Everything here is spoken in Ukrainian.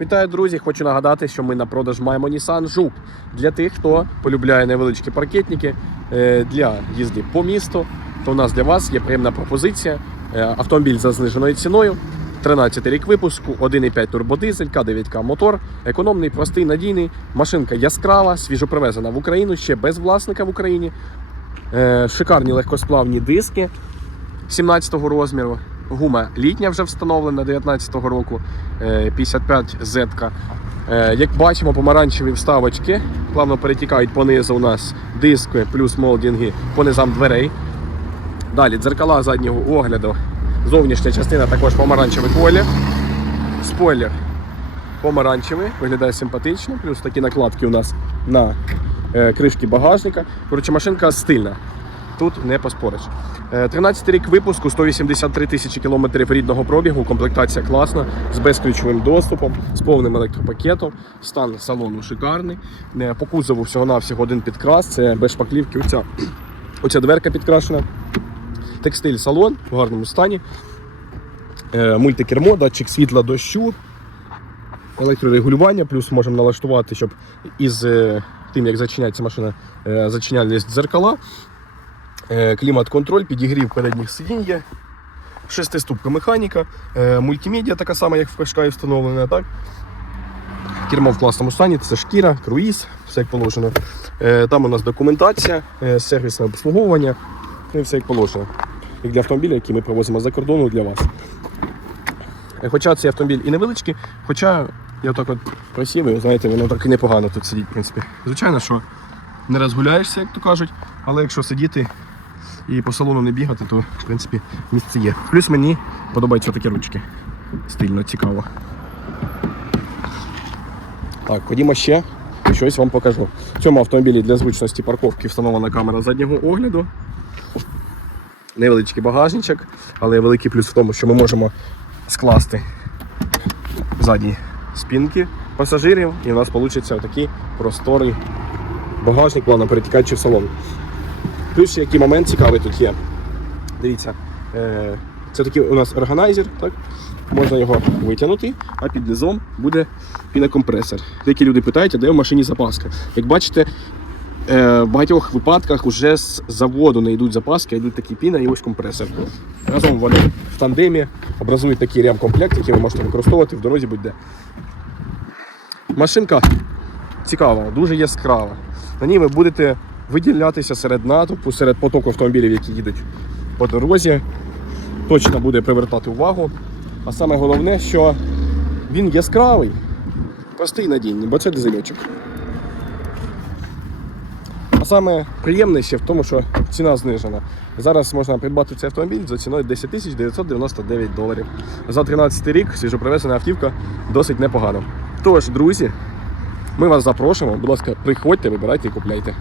Вітаю, друзі! Хочу нагадати, що ми на продаж маємо Nissan Жук для тих, хто полюбляє невеличкі паркетники е, для їзди по місту. То у нас для вас є приємна пропозиція. Е, Автомобіль за зниженою ціною. 13 рік випуску, 1,5 турбодизель, К9К мотор, економний, простий, надійний. Машинка яскрава, свіжопривезена в Україну, ще без власника в Україні. Е, Шикарні легкосплавні диски 17-го розміру. Гума літня вже встановлена 19-го року, е, 55 Z. Е, Як бачимо, помаранчеві вставочки плавно перетікають понизу у нас диски плюс молдинги по низам дверей. Далі дзеркала заднього огляду. Зовнішня частина також помаранчевий колір. Спойлер помаранчевий, виглядає симпатично. Плюс такі накладки у нас на е, кришки багажника. Коротше, машинка стильна. Тут не поспориш. Е, 13 рік випуску, 183 тисячі кілометрів рідного пробігу, комплектація класна, з безключовим доступом, з повним електропакетом. Стан салону шикарний. Е, По кузову всього-навсього один підкрас, це без шпаклівки. Оця, оця дверка підкрашена. Текстиль салон в гарному стані. Е, Мультикермо, датчик світла дощу, електрорегулювання, плюс можемо налаштувати, щоб із е, тим, як зачиняється машина, е, зачинялись дзеркала. Е, Клімат-контроль, підігрів передніх сидінь є. Шестиступка механіка, е, мультимедіа така сама, як в Кашкаї встановлена. Так? Кермо в класному стані, це шкіра, круїз, все як положено. Е, Там у нас документація, сервісне обслуговування, ну і все як положено. Як для автомобіля, який ми привозимо за кордону для вас. Хоча цей автомобіль і невеличкий, хоча я так от просів, знаєте, воно так і непогано тут сидіть, в принципі. Звичайно, що не розгуляєшся, як то кажуть, але якщо сидіти і по салону не бігати, то в принципі місце є. Плюс мені подобаються такі ручки. Стильно, цікаво. Так, ходімо ще. Щось вам покажу. В цьому автомобілі для зручності парковки встановлена камера заднього огляду. Невеличкий багажничок, але великий плюс в тому, що ми можемо скласти задні спинки пасажирів, і у нас вийде такий просторий багажник, плавно перетікаючи в салон. Плюс який момент цікавий тут є. Дивіться, е, це такий у нас органайзер, так? можна його витягнути, а під низом буде пінокомпресор. Деякі люди питають, а де в машині запаска. Як бачите, е, в багатьох випадках вже з заводу не йдуть запаски, а йдуть такі піна і ось компресор. Разом вони в тандемі образують такий ремкомплект, який ви можете використовувати в дорозі будь-де. Машинка цікава, дуже яскрава. На ній ви будете виділятися серед натовпу, серед потоку автомобілів, які їдуть по дорозі. Точно буде привертати увагу. А саме головне, що він яскравий, простий надійний, бо це дизельочок. А саме приємне ще в тому, що ціна знижена. Зараз можна придбати цей автомобіль за ціною 10 тисяч 999 доларів. За 13 рік свіжопривезена автівка досить непогано. Тож, друзі, ми вас запрошуємо. Будь ласка, приходьте, вибирайте і купляйте.